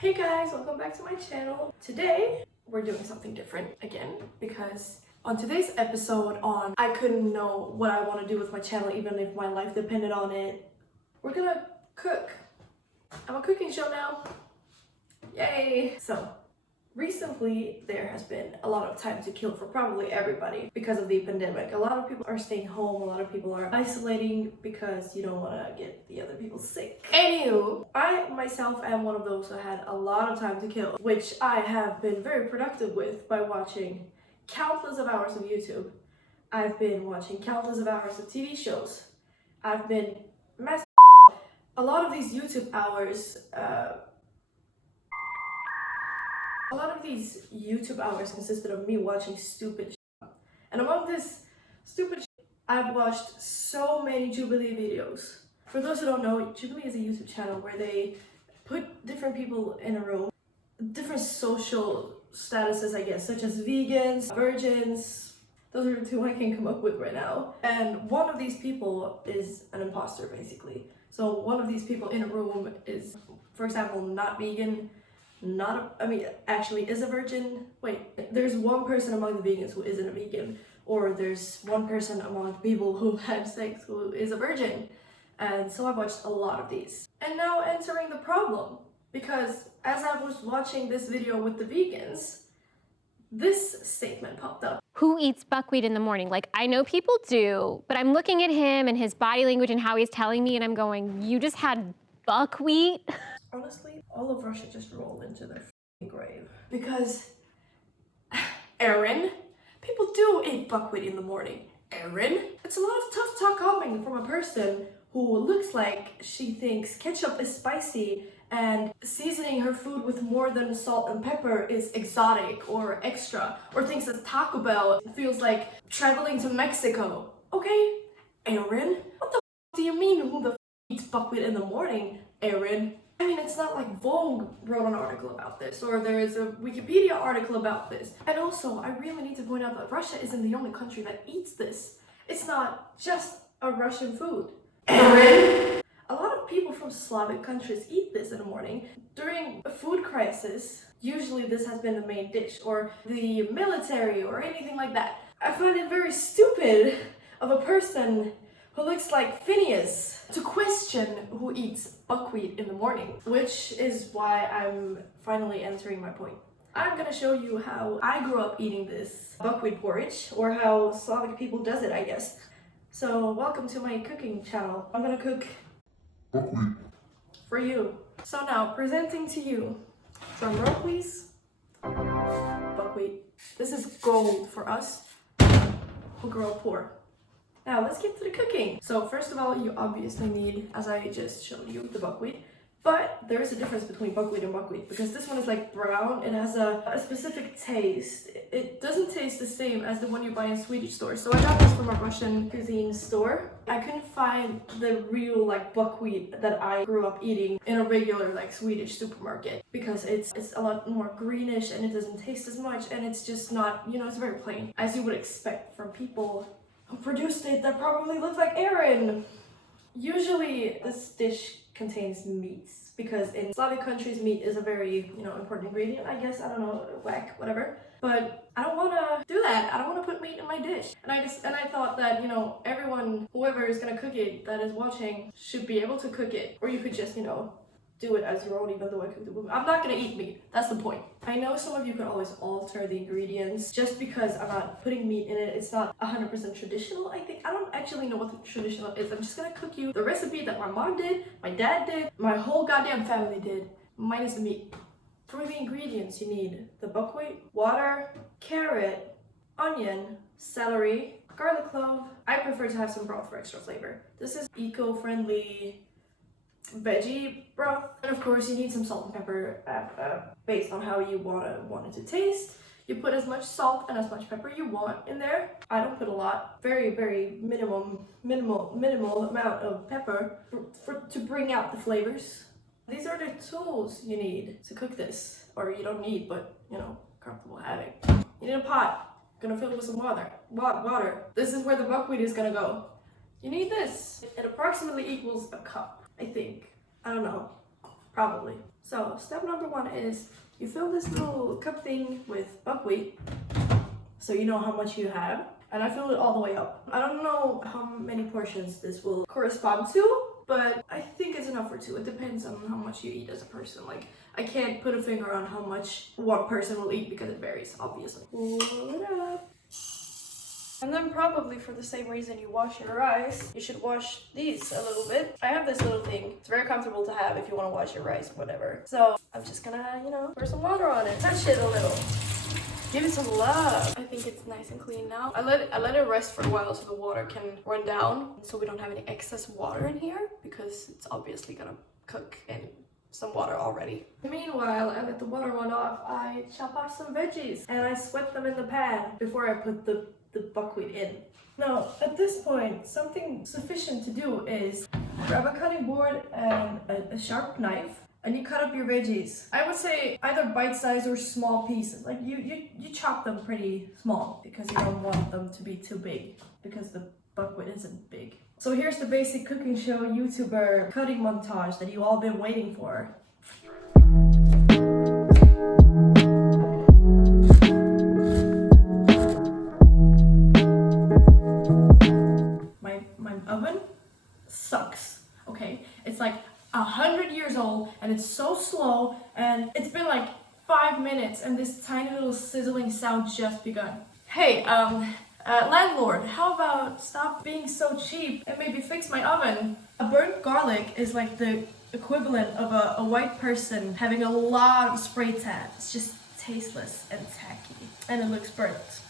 Hey guys, welcome back to my channel. Today we're doing something different again because on today's episode I couldn't know what I want to do with my channel even if my life depended on it. We're gonna cook. I'm a cooking show now. Yay! So recently there has been a lot of time to kill for probably everybody because of the pandemic. A lot of people are staying home, a lot of people are isolating because you don't want to get the other people sick. Anywho, I myself am one of those who had a lot of time to kill, which I have been very productive with by watching countless of hours of YouTube. I've been watching countless of hours of TV shows. I've been a lot of these YouTube hours consisted of me watching stupid shit. And among this stupid shit, I've watched so many Jubilee videos. For those who don't know, Jubilee is a YouTube channel where they put different people in a room, different social statuses, I guess, such as vegans, virgins. Those are the two I can come up with right now. And one of these people is an imposter, basically. So one of these people in a room is, for example, not vegan, actually is a virgin. Wait, there's one person among the vegans who isn't a vegan, or there's one person among the people who had sex who is a virgin. And so I've watched a lot of these. And now entering the problem, because as I was watching this video with the vegans, this statement popped up. Who eats buckwheat in the morning? Like, I know people do, but I'm looking at him and his body language and how he's telling me, and I'm going, you just had buckwheat? Honestly, all of Russia just rolled into their grave. Because, Aaron, people do eat buckwheat in the morning. Aaron? It's a lot of tough talk coming from a person who looks like she thinks ketchup is spicy and seasoning her food with more than salt and pepper is exotic or extra, or thinks that Taco Bell feels like traveling to Mexico. Okay, Aaron? What the do you mean who the eats buckwheat in the morning, Aaron? I mean, it's not like Vogue wrote an article about this, or there is a Wikipedia article about this. And also, I really need to point out that Russia isn't the only country that eats this. It's not just a Russian food. Aaron? A lot of people from Slavic countries eat this in the morning. During a food crisis, usually this has been the main dish, or the military, or anything like that. I find it very stupid of a person who looks like Phineas to question who eats buckwheat in the morning, which is why I'm finally answering my point. I'm gonna show you how I grew up eating this buckwheat porridge, or how Slavic people does it, I guess. So welcome to my cooking channel. I'm gonna cook buckwheat for you. So now, presenting to you, drum roll please, buckwheat. This is gold for us who grow up poor. Now let's get to the cooking. So first of all, you obviously need, as I just showed you, the buckwheat. But there is a difference between buckwheat and buckwheat because this one is like brown. It has a specific taste. It doesn't taste the same as the one you buy in Swedish stores. So I got this from a Russian cuisine store. I couldn't find the real like buckwheat that I grew up eating in a regular like Swedish supermarket because it's a lot more greenish and it doesn't taste as much, and it's just not, you know, it's very plain, as you would expect from people who produced it that probably look like Aaron. Usually this dish contains meats because in Slavic countries meat is a very, you know, important ingredient, I guess. I don't know, whack, whatever. But I don't want to do that. I don't want to put meat in my dish. And I thought that, you know, everyone, whoever is gonna cook it that is watching should be able to cook it, or you could just, you know, do it as your own, even though I cooked it. I'm not gonna eat meat. That's the point. I know some of you can always alter the ingredients. Just because I'm not putting meat in it, it's not 100% traditional, I think. I don't actually know what the traditional is. I'm just gonna cook you the recipe that my mom did, my dad did, my whole goddamn family did, minus the meat. For the ingredients, you need the buckwheat, water, carrot, onion, celery, garlic clove. I prefer to have some broth for extra flavor. This is eco-friendly veggie broth, and of course you need some salt and pepper based on how you want it to taste. You put as much salt and as much pepper you want in there. I don't put a lot, very minimal amount of pepper to bring out the flavors. These are the tools you need to cook this, or you don't need, but you know, comfortable having. You need a pot, gonna fill it with some water. This is where the buckwheat is gonna go. You need this. It approximately equals a cup, I think. I don't know. Probably. So step number 1 is you fill this little cup thing with buckwheat, so you know how much you have. And I filled it all the way up. I don't know how many portions this will correspond to, but I think it's enough for 2. It depends on how much you eat as a person. Like, I can't put a finger on how much one person will eat because it varies, obviously. Pull it up. And then probably for the same reason you wash your rice, you should wash these a little bit. I have this little thing. It's very comfortable to have if you want to wash your rice or whatever. So I'm just gonna, you know, pour some water on it. Touch it a little. Give it some love. I think it's nice and clean now. I let it rest for a while so the water can run down, so we don't have any excess water in here because it's obviously gonna cook in some water already. Meanwhile, I let the water run off. I chop off some veggies and I sweat them in the pan before I put the buckwheat in. Now, at this point, something sufficient to do is grab a cutting board and a sharp knife, and you cut up your veggies. I would say either bite-sized or small pieces. Like you chop them pretty small because you don't want them to be too big because the buckwheat isn't big. So here's the basic cooking show YouTuber cutting montage that you all been waiting for. My oven sucks, okay? It's like 100 years old and it's so slow, and it's been like 5 minutes and this tiny little sizzling sound just begun. Hey, landlord, how about stop being so cheap and maybe fix my oven? A burnt garlic is like the equivalent of a white person having a lot of spray tan. It's just tasteless and tacky, and it looks burnt.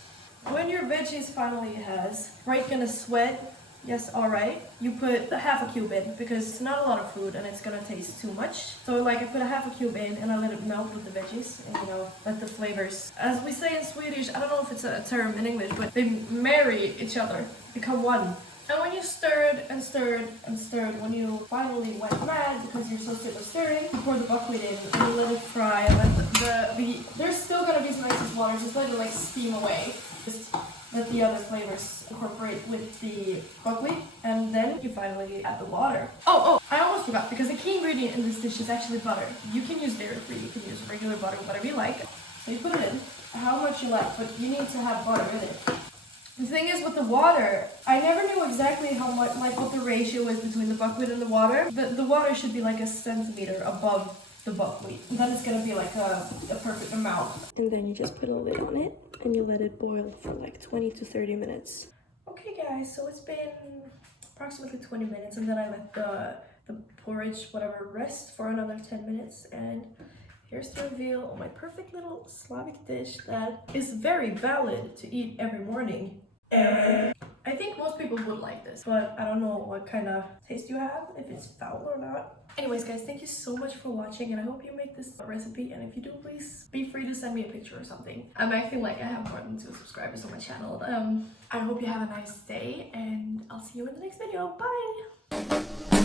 When your veggies finally has right gonna sweat, yes, alright, you put a half a cube in because it's not a lot of food and it's gonna taste too much. So like I put a half a cube in and I let it melt with the veggies and, you know, let the flavors, as we say in Swedish, I don't know if it's a term in English, but they marry each other, become one. And when you stirred and stirred and stirred, when you finally went mad because you're so sick of stirring, you pour the buckwheat in and you let it fry and let there's still gonna be some excess water, just let it like steam away. Just let the other flavors incorporate with the buckwheat, and then you finally add the water. Oh, I almost forgot, because the key ingredient in this dish is actually butter. You can use dairy-free, you can use regular butter, whatever you like. So you put it in, how much you like, but you need to have butter in it. The thing is with the water, I never knew exactly how much, like what the ratio is between the buckwheat and the water. The water should be like a centimeter above the buckwheat. And then it's gonna be like a perfect amount. And then you just put a lid on it and you let it boil for like 20 to 30 minutes. Okay guys, so it's been approximately 20 minutes, and then I let the porridge, whatever, rest for another 10 minutes. And here's the reveal of my perfect little Slavic dish that is very valid to eat every morning. I think most people would like this, but I don't know what kind of taste you have, if it's foul or not. Anyways guys, thank you so much for watching, and I hope you make this recipe, and if you do, please be free to send me a picture or something. I'm acting like I have more than 2 subscribers on my channel. I hope you have a nice day, and I'll see you in the next video. Bye!